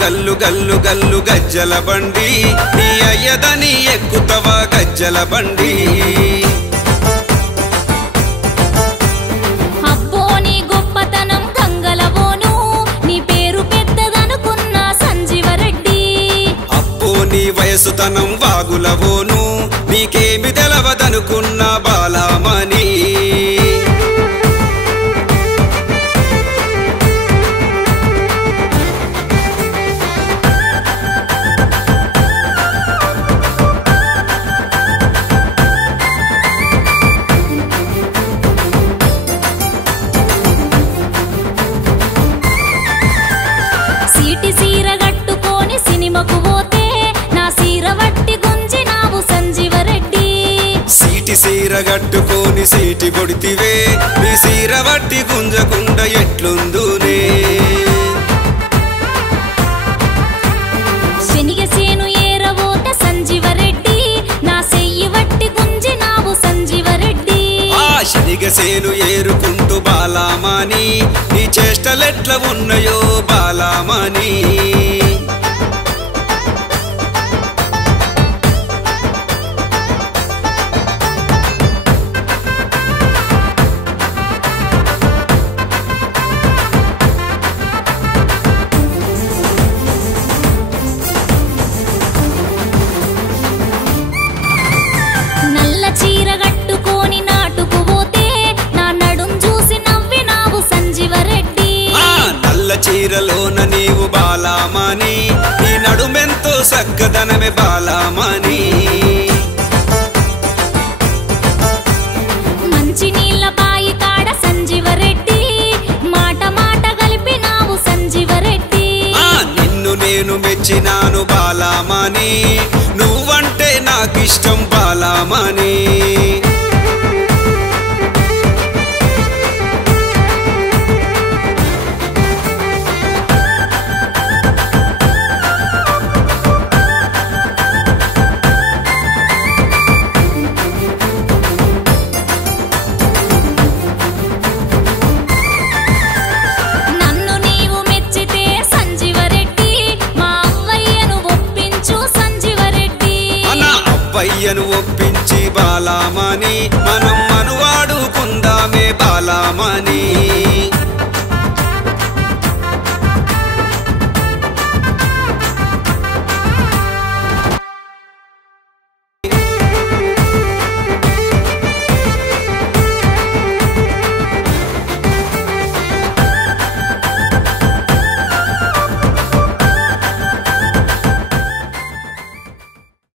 గల్లు గల్లు గల్లు గజ్జల బండి నీ అయ్యదని ఎక్కుతవా గజ్జల బండి అబ్బో నీ గొప్పతనం గంగలవోను నీ పేరు పెద్దదనుకున్న సంజీవరెడ్డి అబ్బో నీ వయసుతనం వాగులవోను నీకేమి తెలవదనుకున్న బాలామణి సీటి సీర గట్టుకొని సినిమాకు పోతే నా సీర వట్టి గుంజినావు సంజీవరెడ్డి సీటి సీర గట్టుకొని సీటి కొడితివే నీ సీర వట్టి గుంజకుండా ఎట్లుందునే శనిగసేను ఏరవోతే సంజీవరెడ్డి నా సెయ్యి వట్టి గుంజినావు సంజీవరెడ్డి ఆ శనిగసేను ఏరుకుంటూ బాలామణి నీ చేష్టలెట్ల ఉన్నాయో బాలామణి నల్ల చీర గట్టుకొని నాటుకు పోతే నా నడుం చూసి నవ్వినావు సంజీవరెడ్డి ఆ నల్ల చీరలోన నీవు బాలామణి నీ నడుమెంతో సక్కదనమే బాలామణి మంచి నీళ్ళ బాయి కాడ సంజీవరెడ్డి మాట మాట కలిపినావు సంజీవరెడ్డి ఆ నిన్ను నేను మెచ్చినాను బాలామణి నువ్వంటే నాకిష్టం బాలామణి నన్ను నీవు మెచ్చితే సంజీవరెడ్డి మా అవ్వయ్యను ఒప్పించు సంజీవరెడ్డి మన అబ్బయ్యను ఒప్పించి బాలామణి మనం మనువాడుకుందామే బాలామణి